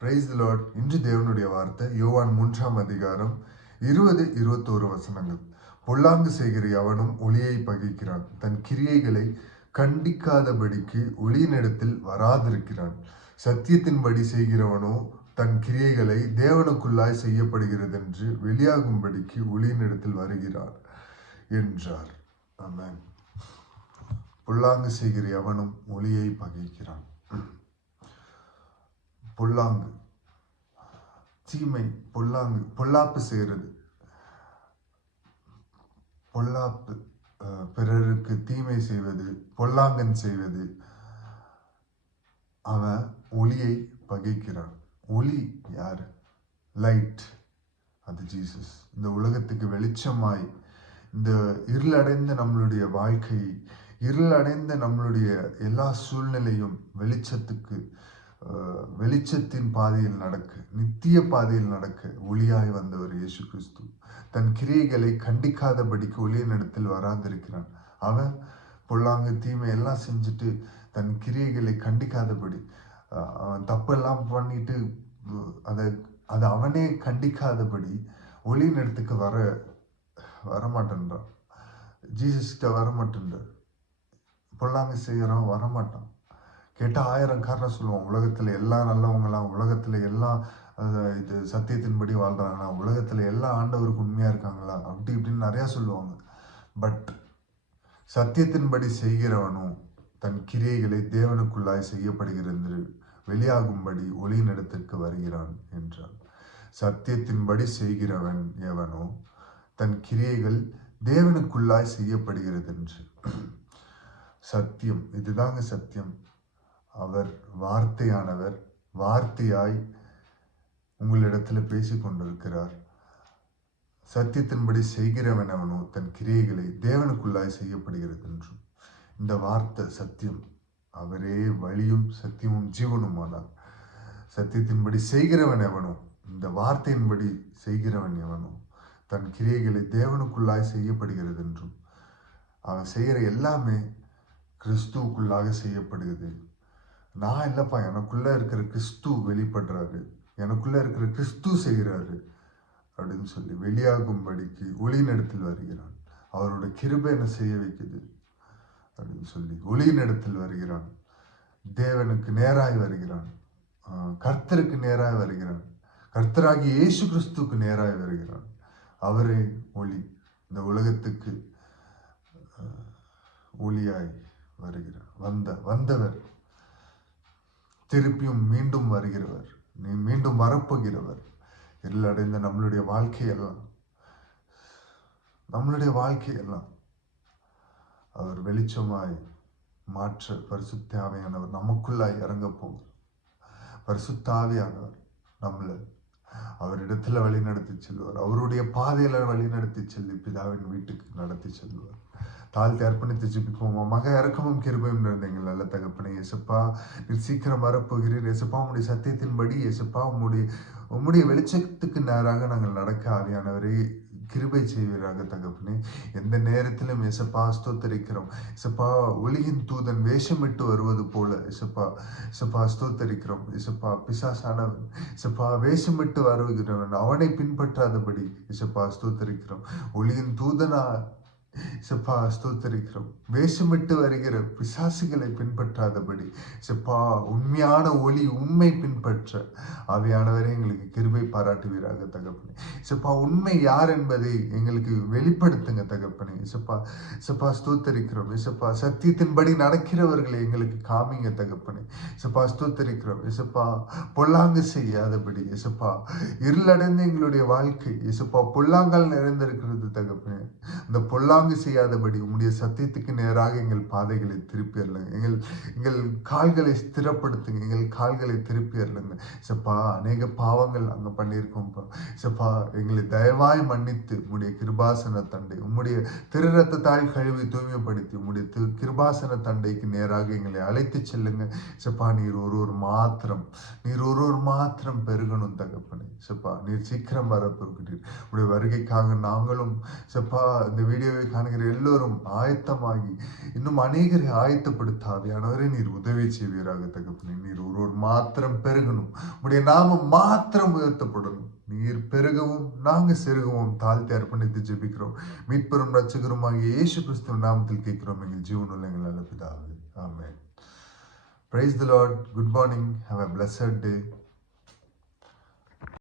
Praise the Lord. இன்று தேவனுடைய வார்த்தை யோவான் 3ஆம் அதிகாரம் 20-21 வசனங்கள். பொல்லாங்கு செய்கிற எவனும் ஒளியை பகைக்கிறான், தன் கிரியைகளை கண்டிக்காதபடிக்கு ஒளியினிடத்தில் வராதிருக்கிறான். சத்தியத்தின்படி செய்கிறவனோ தன் கிரியைகளை தேவனுக்குள்ளாய் செய்யப்படுகிறதென்று வெளியாகும்படிக்கு ஒளியினிடத்தில் வருகிறார் என்றார். ஆமென். பொல்லாங்கு செய்கிற எவனும் ஒளியை பகைக்கிறான். பொல்லாங்கு, தீமை, பொல்லாப்பு செய்கிறது, பொல்லாப்பு, பிறருக்கு தீமை செய்வது, பொல்லாங்கன் செய்வது. அவன் ஒளியை பகைக்கிறான். ஒளி யாரு? லைட், அது ஜீசஸ். இந்த உலகத்துக்கு வெளிச்சமாய் இந்த இருளடைந்த நம்மளுடைய வாழ்க்கையை, இருளடைந்த நம்மளுடைய எல்லா சூழ்நிலையும் வெளிச்சத்தின் பாதையில் நடக்க, நித்திய பாதையில் நடக்க ஒளியாய் வந்தவர் இயேசு கிறிஸ்து. தன் கிரியைகளை கண்டிக்காதபடிக்கு ஒளியினிடத்தில் வராதிருக்கிறான். அவன் பொல்லாங்கு தீமை எல்லாம் செஞ்சுட்டு தன் கிரியைகளை கண்டிக்காதபடி, அவன் தப்பெல்லாம் பண்ணிட்டு அதை அவனே கண்டிக்காதபடி ஒளியினிடத்துக்கு வரமாட்டேன்றான். ஜீசஸ்கிட்ட வரமாட்டேன்றார். பொல்லாங்கு செய்யறான், வரமாட்டான். கேட்டால் 1000 காரணம் சொல்லுவோம். உலகத்தில் எல்லாம் நல்லவங்களாம், உலகத்தில் எல்லாம் இது சத்தியத்தின்படி வாழ்றாங்கன்னா, உலகத்தில் எல்லா ஆண்டவருக்கு உண்மையாக இருக்காங்களா, அப்படி இப்படின்னு நிறையா சொல்லுவாங்க. பட் சத்தியத்தின்படி செய்கிறவனும் தன் கிரியைகளை தேவனுக்குள்ளாய் செய்யப்படுகிறது வெளியாகும்படி ஒளியினிடத்திற்கு வருகிறான் என்றார். சத்தியத்தின்படி செய்கிறவன் எவனோ தன் கிரியைகள் தேவனுக்குள்ளாய் செய்யப்படுகிறது என்று. சத்தியம், இதுதாங்க சத்தியம். அவர் வார்த்தையானவர், வார்த்தையாய் உங்களிடத்தில் பேசிக் கொண்டிருக்கிறார். சத்தியத்தின்படி செய்கிறவன் அவனோ தன் கிரியைகளை தேவனுக்குள்ளாய் செய்யப்படுகிறது என்றும். இந்த வார்த்தை சத்தியம். அவரே வழியும் சத்தியமும் ஜீவனுமானார். சத்தியத்தின்படி செய்கிறவன் எவனோ, இந்த வார்த்தையின்படி செய்கிறவன் எவனோ தன் கிரியைகளை தேவனுக்குள்ளாய் செய்யப்படுகிறது என்றும். அவன் செய்கிற எல்லாமே கிறிஸ்துவுக்குள்ளாக செய்யப்படுகிறது. நான் இல்லைப்பா, எனக்குள்ள இருக்கிற கிறிஸ்து வெளிப்படுறாரு, எனக்குள்ள இருக்கிற கிறிஸ்து செய்கிறாரு அப்படின்னு சொல்லி வெளியாகும்படிக்கு ஒளியினிடத்தில் வருகிறான். அவரோட கிருபை என்ன செய்ய வைக்குது அப்படின்னு சொல்லி ஒளியினிடத்தில் வருகிறான். தேவனுக்கு நேராய் வருகிறான், கர்த்தருக்கு நேராய் வருகிறான், கர்த்தராகி இயேசு கிறிஸ்துக்கு நேராய் வருகிறான். அவரே ஒளி, இந்த உலகத்துக்கு ஒளியாய் வருகிறார். வந்தவர், திருப்பியும் மீண்டும் வருகிறவர், நீ மீண்டும் வரப்போகிறவர். இருளடைந்த நம்மளுடைய வாழ்க்கையெல்லாம் அவர் வெளிச்சமாய் மாற்ற பரிசுத்த ஆவியானவர் நமக்குள்ளாய் இறங்க போகிறார். பரிசுத்த ஆவியானவர் நம்மளை அவரிடத்துல வழி நடத்தி செல்வார். அவருடைய பாதையில வழி நடத்தி செல்லி பிதாவின் வீட்டுக்கு நடத்தி செல்வார். தாழ்த்தி அர்ப்பணித்து ஜெபிப்போமா. மக இரக்கமும் கிருபையும் நிறைந்தீங்க நல்ல தகப்பனே. இயேசுப்பா, நீர் சீக்கிரம் வரப்போகிறீர். இயேசுப்பா, உம்முடைய சத்தியத்தின்படி இயேசுப்பா, உம்முடைய வெளிச்சத்துக்கு நேராக நாங்கள் நடக்க ஆவியானவரே கிருபை செய்வீராக தகப்பனே. எந்த நேரத்திலும் இயேசுப்பா ஸ்தோத்தரிக்கிறோம். இயேசுப்பா, ஒளியின் தூதன் வேஷமிட்டு வருவது போல இயேசுப்பா ஸ்தோத்தரிக்கிறோம். இயேசுப்பா, பிசாசானவன் இயேசுப்பா வேஷமிட்டு வருகிறவன், அவனை பின்பற்றாதபடி இயேசுப்பா ஸ்தோத்தரிக்கிறோம். ஒளியின் தூதனா இயேசுப்பா ஸ்தோத்தரிக்கிறோம். வேஷமிட்டு வருகிற பிசாசுகளை பின்பற்றாதபடி இயேசுப்பா உண்மையான ஒளி, உண்மை பின்பற்ற ஆவியானவரே எங்களுக்கு கிருபை பாராட்டுவீராக தகப்பனே. இயேசுப்பா, உண்மை யார் என்பதை எங்களுக்கு வெளிப்படுத்துங்க தகப்பனே. இயேசுப்பா ஸ்தோத்தரிக்கிறோம். இயேசுப்பா, சத்தியத்தின்படி நடக்கிறவர்களை எங்களுக்கு காமிங்க தகப்பனே. இயேசுப்பா ஸ்தோத்தரிக்கிறோம். இயேசுப்பா, பொல்லாங்கு செய்யாதபடி இயேசுப்பா, இருளடைந்த எங்களுடைய வாழ்க்கை இயேசுப்பா பொல்லாங்கால் நிறைந்திருக்கிறது தகப்பனே. இந்த பொல்லாங்கு செய்யாதபடி உம்முடைய சத்தியத்துக்கு நேராக எங்கள் பாதைகளை திருப்பி அருளுங்க. எங்கள் கால்களை ஸ்திரப்படுத்துங்க. எங்கள் கால்களை திருப்பி அருளுங்க. சப்பா, அநேக பாவங்கள் அங்க பண்ணியிருக்கோம்ப்பா. சப்பா, எங்களை தயவாய் மன்னித்து உம்முடைய கிருபாசன தண்டை, உம்முடைய திரு ரத்தத்தால் கழுவி தூய்மைப்படுத்தி உம்முடைய கிருபாசன தண்டைக்கு நேராக எங்களை அழைத்து செல்லுங்க. சப்பா, நீர் ஒருவர் மாத்திரம் பெருகணும் தகப்பனே. சப்பா, நீர் சீக்கிரம் வரப்போகிறீர். உடைய வருகைக்காக நாங்களும் சப்பா இந்த வீடியோவை காணுகிற எல்லோரும் ஆயத்தமாகி இன்னும் அநேகரை ஆயத்தப்படுத்த ஆவியானவரே நீர் உதவி செய்வீராக தகப்பனே. நீர் ஒருவர் மாத்திரம் பெருகணும், உடைய நாமம் மாத்திரம் உயர்த்தப்படணும். நீர் பெருகவும் நாங்க செருகவும் தாழ்த்தி அர்ப்பணித்து ஜெபிக்கிறோம். மீட்பெரும் ரட்சகருமாகிய இயேசு கிறிஸ்துவின் நாமத்தில் கேட்கிறோம் எங்கள் ஜீவனுள்ள எங்கள் நல்ல பிதாவே. ஆமென். Praise the Lord. Good morning. Have a blessed day.